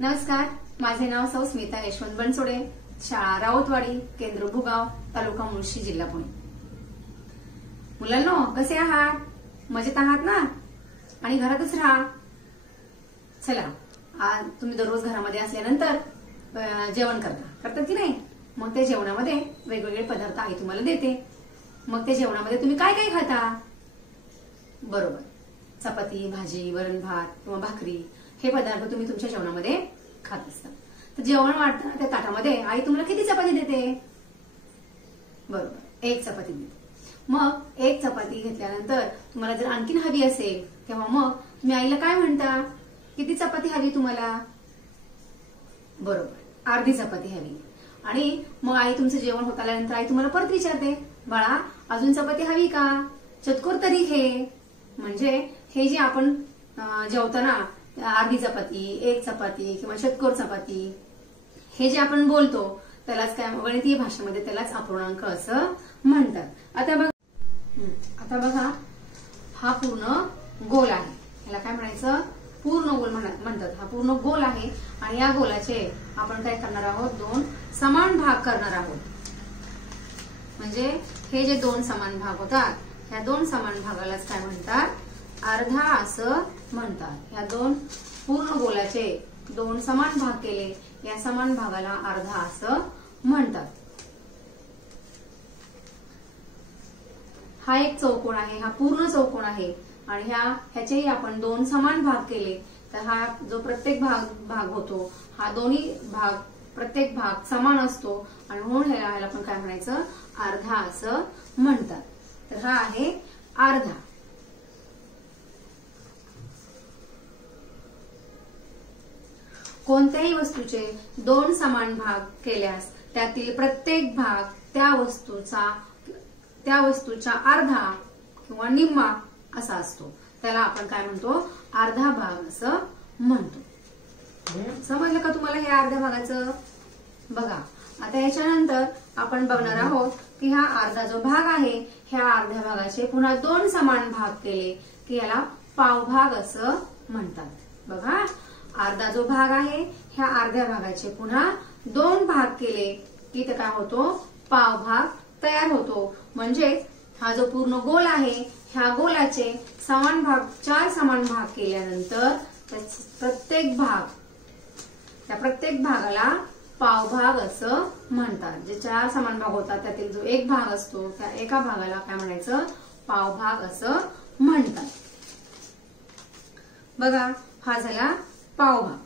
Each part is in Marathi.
नमस्कार, माझे नाव सौ स्मिता यशवंत बनसोडे, शाळा राऊतवाडी, केंद्र भुगाव, तालुका मुळशी, जिल्हा पुणे। मुलांनो, कसे आहात? मजेत आहात ना? आणि घरातच राहा। चला, आज तुम्ही दररोज घरामध्ये असल्यानंतर जेवण करतात की नाही? मग त्या जेवणामध्ये वेगवेगळे पदार्थ आई तुम्हाला देते। मग त्या जेवणामध्ये तुम्ही काय काय खाता? बरोबर, चपाती, भाजी, वरण भात किंवा भाकरी हे पदार्थ तुम्ही तुमच्या जेवणामध्ये खात असता। तर जेवण वाढताना त्या ताटामध्ये आई तुम्हाला किती चपाती देते? बरोबर, एक चपाती देते। मग एक चपाती घेतल्यानंतर तुम्हाला जर आणखीन हवी असेल तेव्हा मग तुम्ही आईला काय म्हणता? किती चपाती हवी तुम्हाला? बरोबर, अर्धी चपाती हवी। आणि मग आई तुमचं जेवण होत आल्यानंतर आई तुम्हाला परत विचारते, बाळा अजून चपाती हवी का? चतकोर तरी घे। म्हणजे हे जे आपण जेवताना अर्धी चपाती, एक चपाती किंवा चतकोर चपाती हे जे आपण बोलतो त्यालाच काय गणितीय भाषेमध्ये त्यालाच अपूर्णांक असं म्हणतात। आता बघा, हा पूर्ण गोल आहे, याला काय म्हणायचं? पूर्ण गोल म्हणतात। हा पूर्ण गोल आहे आणि या गोलाचे आपण काय करणार आहोत? दोन समान भाग करणार आहोत। म्हणजे हे जे दोन समान भाग होतात, ह्या दोन समान भागालाच काय म्हणतात? अर्धा असं म्हणतात। ह्या दोन पूर्ण गोलाचे दोन समान भाग केले, या समान भागाला अर्धा असं म्हणतात। हा एक चौकोन आहे, हा पूर्ण चौकोन आहे आणि ह्याचेही आपण दोन समान भाग केले तर हा जो प्रत्येक भाग होतो, हा दोन्ही भाग प्रत्येक भाग समान असतो आणि म्हणून ह्याला आपण काय म्हणायचं? अर्धा असं म्हणतात। तर हा आहे अर्धा। कोणत्याही वस्तूचे दोन समान भाग केल्यास त्यातील प्रत्येक भाग त्या वस्तूचा अर्धा किंवा निम्मा असा असतो, त्याला आपण काय म्हणतो? अर्धा भाग असं म्हणतो। समजलं का तुम्हाला हे अर्ध्या भागाचं? बघा, आता याच्यानंतर आपण बघणार आहोत की हा अर्धा जो भाग आहे, ह्या अर्ध्या भागाचे पुन्हा दोन समान भाग केले की याला पावभाग असं म्हणतात। बघा, अर्धा जो भाग आहे ह्या अर्ध्या भागाचे पुन्हा दोन भाग केले की ते काय होतो? पावभाग तयार होतो। म्हणजे हा जो पूर्ण गोल आहे, ह्या गोलाचे समान भाग, चार समान भाग केल्यानंतर त्या प्रत्येक भागाला पावभाग असं म्हणतात। जे चार समान भाग होतात त्यातील जो एक भाग असतो त्या एका भागाला काय म्हणायचं? पावभाग असं म्हणतात। बघा, हा झाला पावभाग।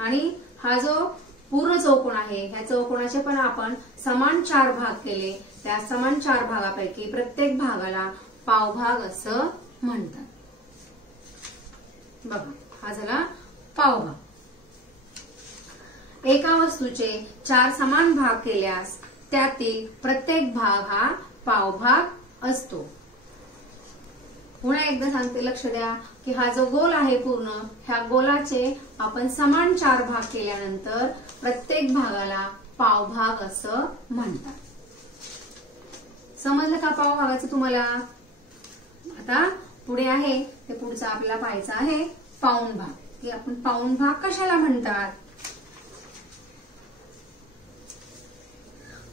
आणि हा जो पूर्ण चौकोन आहे, ह्या चौकोनाचे पण आपण समान चार भाग केले, त्या समान चार भागापैकी प्रत्येक भागाला पावभाग असं म्हणतात। बघा, हा झाला पावभाग। एका वस्तूचे चार समान भाग केल्यास त्यातील प्रत्येक भाग हा पावभाग असतो। पुन्हा एकदा सांगते, लक्ष द्या की हा जो गोल आहे पूर्ण, ह्या गोलाचे आपण समान चार भाग केल्यानंतर प्रत्येक भागाला पावभाग असं म्हणतात। समजलं का पावभागाचं तुम्हाला? आता पुढे आहे ते पुढचं आपल्याला पाहायचं आहे पाऊण भाग, की आपण पाऊण भाग कशाला म्हणतात?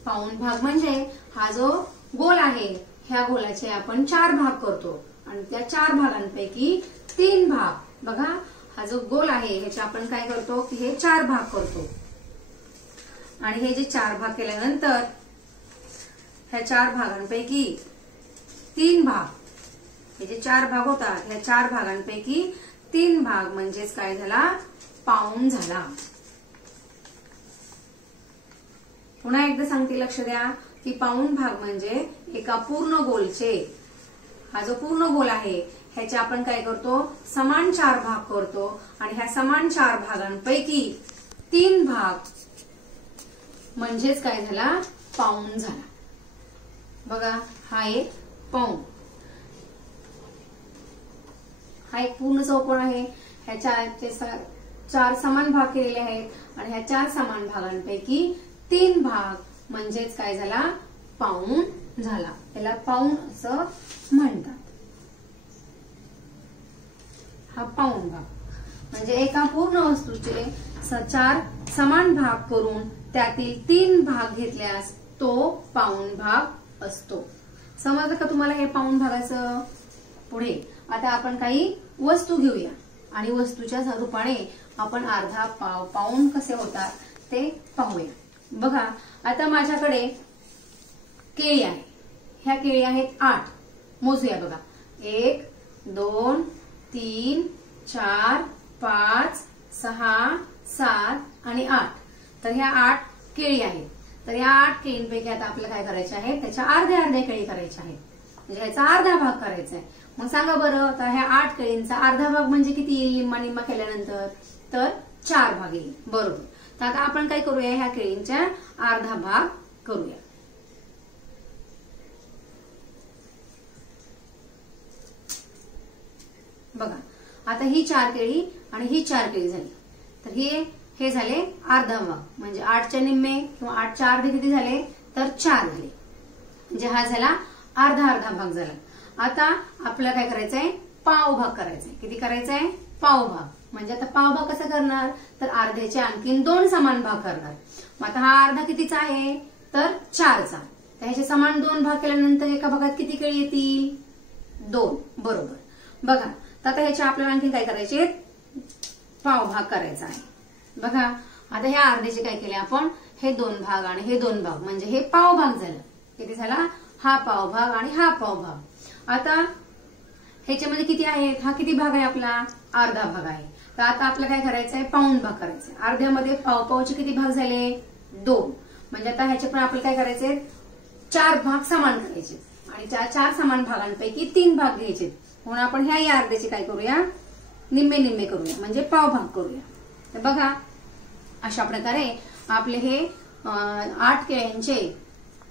पाऊण भाग म्हणजे हा जो गोल आहे, ह्या गोलाचे आपण चार भाग करतो आणि त्या चार भागांपैकी तीन भाग, बघा हा जो गोल आहे ह्याचे आपण काय करतो की हे चार भाग करतो आणि हे जे चार भाग केल्यानंतर ह्या चार भागांपैकी तीन भाग, हे जे चार भाग होतात ह्या चार भागांपैकी तीन भाग म्हणजेच काय झाला? पाऊण झाला। पुन्हा एकदा सांगते, लक्ष द्या की पाऊण भाग म्हणजे एका पूर्ण गोलचे, हा जो पूर्ण गोल आहे ह्याचे आपण काय करतो? समान चार भाग करतो आणि ह्या समान चार भागांपैकी तीन भाग म्हणजेच काय झाला? पाऊण झाला। बघा, हा एक पाऊण, हा एक पूर्ण चौकोन आहे, ह्या चार समान भाग केलेले आहेत आणि ह्या चार समान भागांपैकी तीन भाग म्हणजेच काय झाला? पाऊण झाला। याला पाऊण असं म्हणतात। हा पाऊण भाग। म्हणजे एका पूर्ण वस्तूचे 4 समान भाग करून त्यातील 3 भाग घेतल्यास तो पाऊण भाग असतो. समजलं का तुम्हाला हे पाऊण भागाचं? पुढे आता आपण काही वस्तू घेऊया आणि वस्तूच्या रूपाने आपण अर्धा पाव पाऊण कसे होतात ते पाहूया. बघा आता माझ्याकडे केळी आहे. ह्या केळी आहेत 8. मोजूया बघा. 1 2 3 4 5 6 7 आणि 8. तर ह्या 8 केळी आहेत. तर या 8 केळींपैकी आता आपल्याला काय करायचे आहे, त्याच्या अर्ध्या अर्ध्या केळी करायच्या आहेत. म्हणजे ह्याचा अर्धा भाग करायचा आहे. मग सांगा बरं, तर ह्या 8 केळींचा अर्धा भाग म्हणजे किती येईल निम्मा निम्मा केल्यानंतर? तर 4 भाग येईल. बरोबर. तर आता आपण काय करूया, ह्या केळींचा अर्धा भाग करूया. बघा आता ही 4 केळी आणि ही 4 केळी झाली. तर हे झाले अर्धा भाग. म्हणजे 8च्या निम्मे किंवा 8च्या अर्धे किती झाले, तर 4 झाले. म्हणजे हा झाला अर्धा अर्धा भाग झाला. आता आपल्याला काय करायचंय, पाव भाग करायचाय. किती करायचंय, पाव भाग. म्हणजे आता पाव भाग कसा करणार, तर अर्ध्याचे आणखीन 2 समान भाग करणार. मग आता हा अर्धा कितीचा आहे, तर 4चा. तर ह्याचे समान 2 भाग केल्यानंतर एका भागात किती केळी येतील, 2. बरोबर. बघा आता ह्याचे आपल्याला आणखी काय करायचे, पाव भाग करायचा आहे. बघा आता ह्या अर्ध्याचे काय केले आपण, हे 2 भाग आणि हे 2 भाग, म्हणजे हे पाव भाग झालं. किती झाला, हा पाव भाग आणि हा पाव भाग. आता ह्याच्यामध्ये किती आहेत, हा किती भाग आहे आपला, अर्धा भाग आहे. तर आता आपल्याला काय करायचंय, पाऊण भाग करायचंय. अर्ध्यामध्ये पाव पावचे किती भाग झाले, 2. म्हणजे आता ह्याचे पण आपल्याला काय करायचे, 4 भाग समान करायचे आणि 4 समान भागांपैकी 3 भाग घ्यायचे. म्हणून आपण ह्या अर्ध्याचे काय करूया, निम्मे निम्मे करूया, म्हणजे पाव भाग करूया. तर बघा अशा प्रकारे आपले हे 8 केळ्यांचे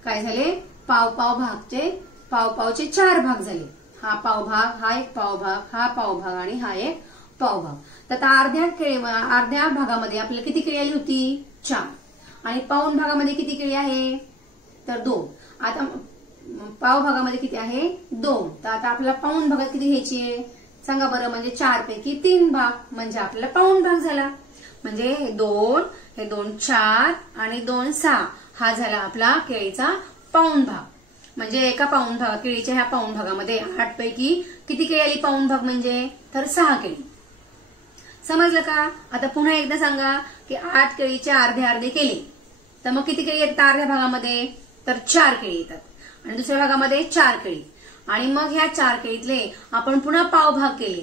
काय झाले, पाव पावचे 4 भाग झाले. हा पाव भाग, हा एक पाव भाग, हा पाव भाग आणि हा एक पाव भाग. तर आता अर्ध्या भागामध्ये आपल्याला किती केळी आली होती, 4. आणि पाऊण भागामध्ये किती केळी आहे, तर 2. आता पाव भागामध्ये किती आहे, 2. तर आता आपल्याला पाऊण भागात किती घ्यायची आहे, सांगा बरं. म्हणजे 4 पैकी 3 भाग, म्हणजे आपल्याला पाऊण भाग झाला. म्हणजे हे 2 4 आणि 2 6, हा झाला आपला केळीचा पाऊण भाग. म्हणजे एका पाऊण भाग, केळीच्या ह्या पाऊण भागामध्ये 8 पैकी किती केळी आली पाऊण भाग, म्हणजे तर 6 केळी. समजलं का? आता पुन्हा एकदा सांगा की 8 केळीचे अर्धे अर्धे केले तर मग किती केळी येतात अर्ध्या भागामध्ये, तर 4 केळी येतात. आणि दुसऱ्या भागामध्ये 4 केळी. आणि मग ह्या 4 केळीतले आपण पुन्हा पाव भाग केले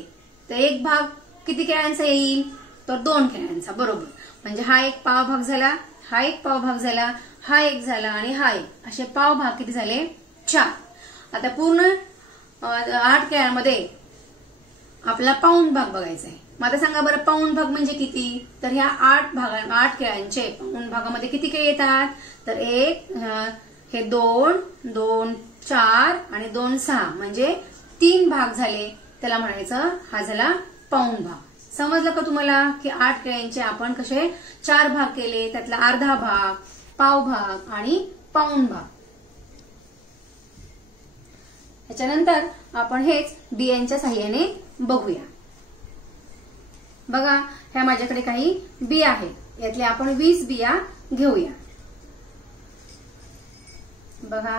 तर एक भाग किती केळ्यांचा येईल, तर 2 केळ्यांचा. बरोबर. म्हणजे हा एक पाव भाग झाला, हा एक पाव भाग झाला, हा एक झाला आणि हा एक, असे पाव भाग किती झाले, 4. आता पूर्ण 8 केळ्यांमध्ये आपला पाऊण भाग बघायचा आहे. मग आता सांगा बरं, पाऊण भाग म्हणजे किती, तर ह्या 8 केळ्यांचे पाऊण भागामध्ये किती केळी येतात, तर हे 2 4 आणि 2 6, म्हणजे 3 भाग झाले. त्याला म्हणायचं हा झाला पाऊण भाग. समजलं का तुम्हाला की 8 केळ्यांचे आपण कसे 4 भाग केले, त्यातला अर्धा भाग, पाव भाग आणि पाऊण भाग. त्याच्यानंतर आपण हेच बियांच्या साह्याने बघूया. बघा ह्या माझ्याकडे काही बिया आहेत, यातल्या आपण 20 बिया घेऊया. बघा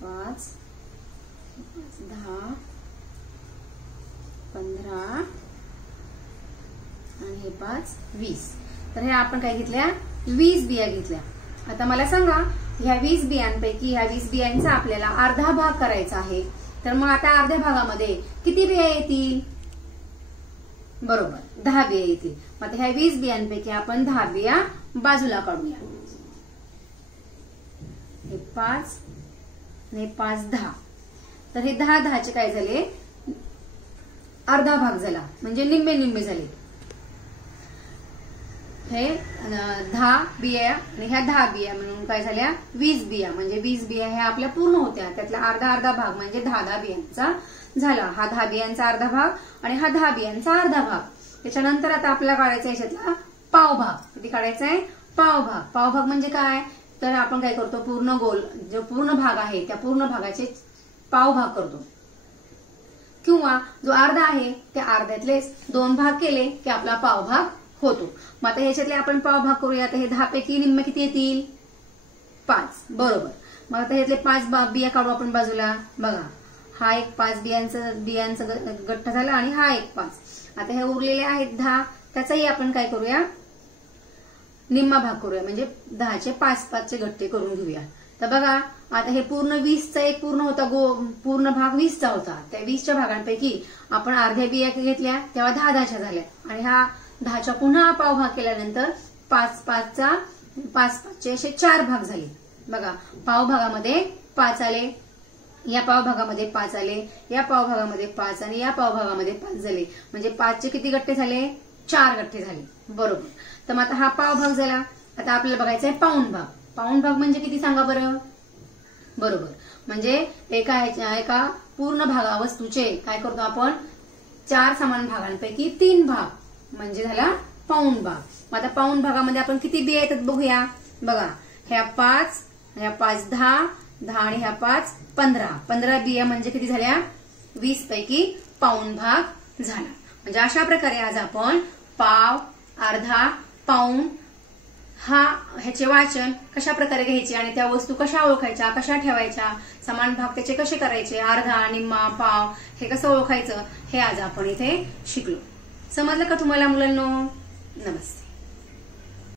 5 10 15 आणि हे 5 20. तर हे आपण काय घेतल्या, 20 बिया घेतल्या. आता मला सांगा ह्या 20 बियांपैकी ह्या 20 बियांचा आपल्याला अर्धा भाग करायचा आहे. तर मग आता अर्ध्या भागामध्ये किती बिया येतील, बरोबर 10 बिया येतील. मग ह्या 20 बियांपैकी आपण 10 बिया बाजूला काढूया. हे 5 आणि 5 10. तर हे 10 काय झाले, अर्धा भाग झाला, म्हणजे निम्मे निम्मे झाले. हे 10 बिया आणि ह्या 10 बिया म्हणून काय झाल्या, 20 बिया. म्हणजे 20 बिया ह्या आपल्या पूर्ण होत्या, त्यातला अर्धा अर्धा भाग म्हणजे 10 बियांचा झाला. हा 10 बियांचा अर्धा भाग आणि हा 10 बियांचा अर्धा भाग. त्याच्यानंतर आता आपल्याला काढायचा याच्यातला पाव भाग. किती काढायचा आहे, पाव भाग. पाव भाग म्हणजे काय, तर आपण काय करतो, पूर्ण गोल जो पूर्ण भाग आहे त्या पूर्ण भागाचे पाव भाग करतो. किंवा जो अर्धा आहे त्या अर्ध्यातलेच 2 भाग केले की आपला पावभाग होतो. मग आता ह्याच्यातले आपण पावभाग करूया. आता हे 10 पैकी निम्मे किती येतील? 5. बरोबर. मग आता ह्यातले 5 बिया काढू आपण बाजूला. बघा, हा एक 5 बियांचा गठ्ठा झाला आणि हा एक 5. आता हे उरलेले आहेत 10, त्याचाही आपण काय करूया, निम्मा भाग करूया. म्हणजे 10चे 5-5चे गठ्ठे करून घेऊया. तर बघा, आता हे पूर्ण 20चा एक पूर्ण होता, पूर्ण भाग 20चा होता. त्या 20च्या भागांपैकी आपण अर्ध्या बिया घेतल्या तेव्हा 10-10च्या झाल्या आणि हा 10च्या पुन्हा पावभाग केल्यानंतर 5-5चे असे 4 भाग झाले. बघा, पावभागामध्ये 5 आले, या पावभागामध्ये 5 आले, या पावभागामध्ये 5 आणि या पावभागामध्ये 5 झाले. म्हणजे 5चे किती गठ्ठे झाले? 4 गठ्ठे झाले. बरोबर. तर मग आता हा पावभाग झाला. आता आपल्याला बघायचा आहे पाऊण भाग. पाऊण भाग म्हणजे किती सांगा बरं? बरोबर. म्हणजे एका पूर्ण वस्तूचे काय करतो आपण, 4 समान भागांपैकी 3 भाग म्हणजे झाला पाऊण भाग. मग आता पाऊण भागामध्ये आपण किती बिया येतात बघूया. बघा, ह्या 5 10 आणि ह्या 5 15 बिया म्हणजे किती झाल्या? 20 पैकी पाऊण भाग झाला. म्हणजे अशा प्रकारे आज आपण पाव, अर्धा, पाऊण ह्याचे वाचन कशा प्रकारे घ्यायचे आणि त्या वस्तू कशा ओळखायच्या, कशा ठेवायच्या, समान भाग त्याचे कसे करायचे, अर्धा, निम्मा, पाव हे कसं ओळखायचं हे आज आपण इथे शिकलो. समजलं का तुम्हाला मुलांनो? नमस्ते.